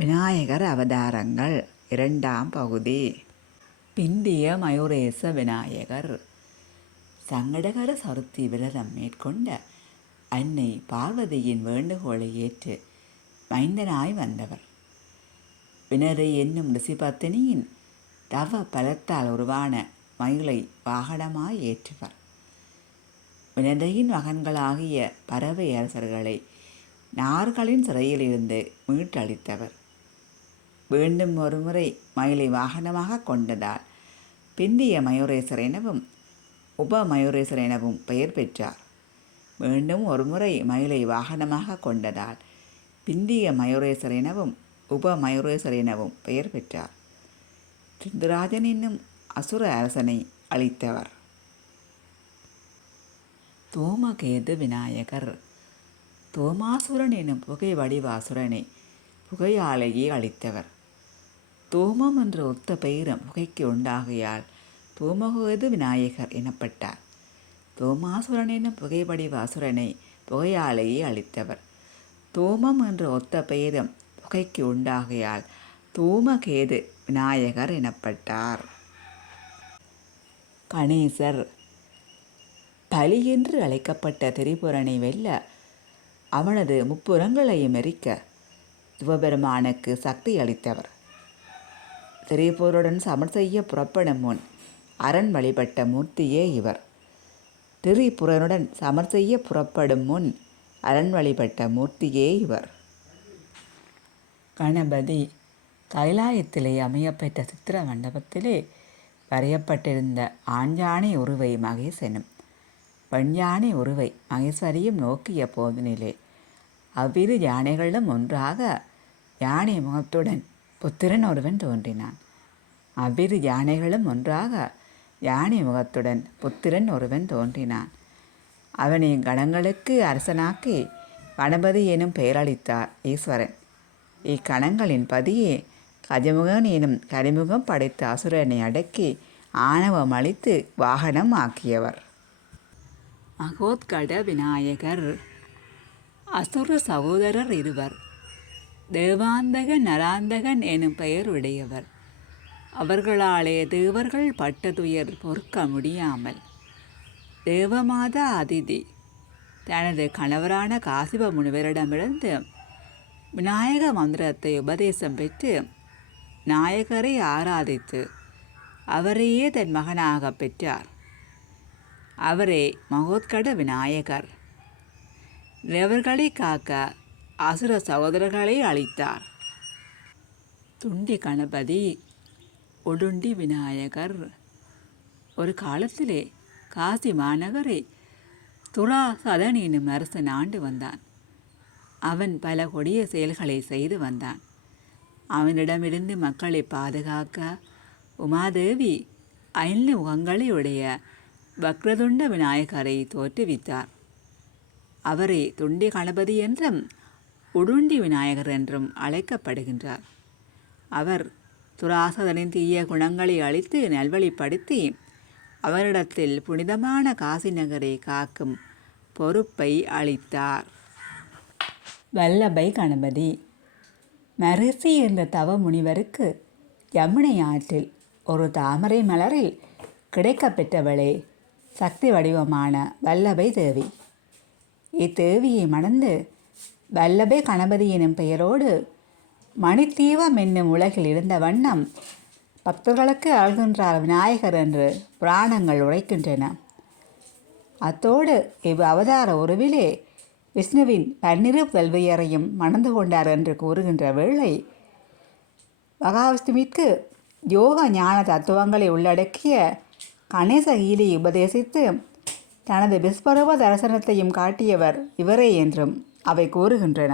விநாயகர் அவதாரங்கள். இரண்டாம் பகுதி. பிந்திய மயூரேச விநாயகர். சங்கடகர சருத்தி விரதம் மேற்கொண்ட அன்னை பார்வதியின் வேண்டுகோளை ஏற்று மைந்தனாய் வந்தவர். வினரை என்னும் ரிஷிபத்தினியின் தவ பலத்தால் உருவான மயிலை வாகனமாய் ஏற்றுவர். வினதையின் மகன்களாகிய பறவை அரசர்களை நார்களின் சிறையிலிருந்து மீட்டளித்தவர். மீண்டும் ஒருமுறை மயிலை வாகனமாக கொண்டதால் பிந்திய மயூரேசர் எனவும் உப மயூரேசர் எனவும் பெயர் பெற்றார். மீண்டும் ஒருமுறை மயிலை வாகனமாக கொண்டதால் பிந்திய மயூரேசர் எனவும் உப மயூரேசர் எனவும் பெயர் பெற்றார். சிந்துராஜன் என்னும் அசுர அரசனை அளித்தவர் தோமகேது விநாயகர். தோமாசுரன் எனும் புகை வடிவாசுரனை புகையாலேயே அளித்தவர் தூமம் என்ற ஒத்த பெயரும் புகைக்கு உண்டாகையால் தூமகேது விநாயகர் எனப்பட்டார். தோமாசுரன் எனும் புகைப்படிவ அசுரனை புகையாலேயே அளித்தவர் தூமம் என்ற ஒத்த பெயரும் புகைக்கு உண்டாகையால் தூமகேது விநாயகர் எனப்பட்டார். கணேசர் பலி என்று அழைக்கப்பட்ட திரிபுரனை வெல்ல அவனது முப்புறங்களையும் எரிக்க சிவபெருமானுக்கு சக்தி அளித்தவர். திரிபுருடன் சமர் செய்ய புறப்படும் முன் அரண் வழிபட்ட மூர்த்தியே இவர். திரிபுரனுடன் சமர் செய்ய புறப்படும் முன் அரண் வழிபட்ட மூர்த்தியே இவர். கணபதி கைலாயத்திலே அமையப்பெற்ற சித்திர மண்டபத்திலே வரையப்பட்டிருந்த ஆஞ்சானை உருவை மகேசனும் பெண்யானை உருவை மகேஸ்வரியும் நோக்கிய போதினிலே அவ்விரு யானைகளும் ஒன்றாக யானை முகத்துடன் புத்திரன் ஒருவன் தோன்றினான். அவ்விரு யானைகளும் ஒன்றாக யானை முகத்துடன் புத்திரன் ஒருவன் தோன்றினான். அவனை கணங்களுக்கு அரசனாக்கி கணபதி எனும் பெயரளித்தார் ஈஸ்வரன். இக்கணங்களின் பதியே கஜமுகன் எனும் கரிமுகம் படைத்த அசுரனை அடக்கி ஆணவம் அளித்து வாகனம் ஆக்கியவர். மகோத்கட விநாயகர் அசுர சகோதரர் இருவர். தேவாந்தகன் நராந்தகன் எனும் பெயர் உடையவர். அவர்களாலே தேவர்கள் பட்டதுயர் பொறுக்க முடியாமல் தேவமாதா அதிதி தனது கணவரான காசிப முனிவரிடமிருந்து விநாயக மந்திரத்தை உபதேசம் பெற்று நாயகரை ஆராதித்து அவரையே தன் மகனாக பெற்றார். அவரே மகோத்கட விநாயகர். தேவர்களை காக்க அசுர சகோதரர்களை அளித்தார் துண்டி கணபதி ஒடுண்டி விநாயகர். ஒரு காலத்திலே காசி மாநகரை துராசதன் என்னும் அரசன் ஆண்டு வந்தான். அவன் பல கொடிய செயல்களை செய்து வந்தான். அவனிடமிருந்து மக்களை பாதுகாக்க உமாதேவி ஐந்து முகங்களை உடைய வக்ரதுண்ட விநாயகரை தோற்றுவித்தார். அவரை துண்டி கணபதி என்றும் உடுண்டி விநாயகர் என்றும் அழைக்கப்படுகின்றார். அவர் துராசதனின் தீய குணங்களை அழித்து நல்வழிப்படுத்தி அவரிடத்தில் புனிதமான காசி நகரை காக்கும் பொறுப்பை அளித்தார். வல்லபை கணபதி. மரிசி என்ற தவ முனிவருக்கு யமுனை ஆற்றில் ஒரு தாமரை மலரில் கிடைக்கப்பெற்றவளே சக்தி வடிவமான வல்லபை தேவி. இத்தேவியை மணந்து வல்லபே கணபதி எனும் பெயரோடு மணித்தீவம் என்னும் உலகில் இருந்த வண்ணம் பக்தர்களுக்கு அழுகின்றார் விநாயகர் என்று புராணங்கள் உரைக்கின்றன. அத்தோடு இவ் அவதார உருவிலே விஷ்ணுவின் பன்னிரு வெல்வையரையும் மணந்து கொண்டார் என்று கூறுகின்ற வேளை மகாவிஷ்ணுவிற்கு யோக ஞான தத்துவங்களை உள்ளடக்கிய கணேச கீதையை உபதேசித்து தனது விஸ்வரூப தரிசனத்தையும் காட்டியவர் இவரே என்றும் அவை கூறுகின்றன.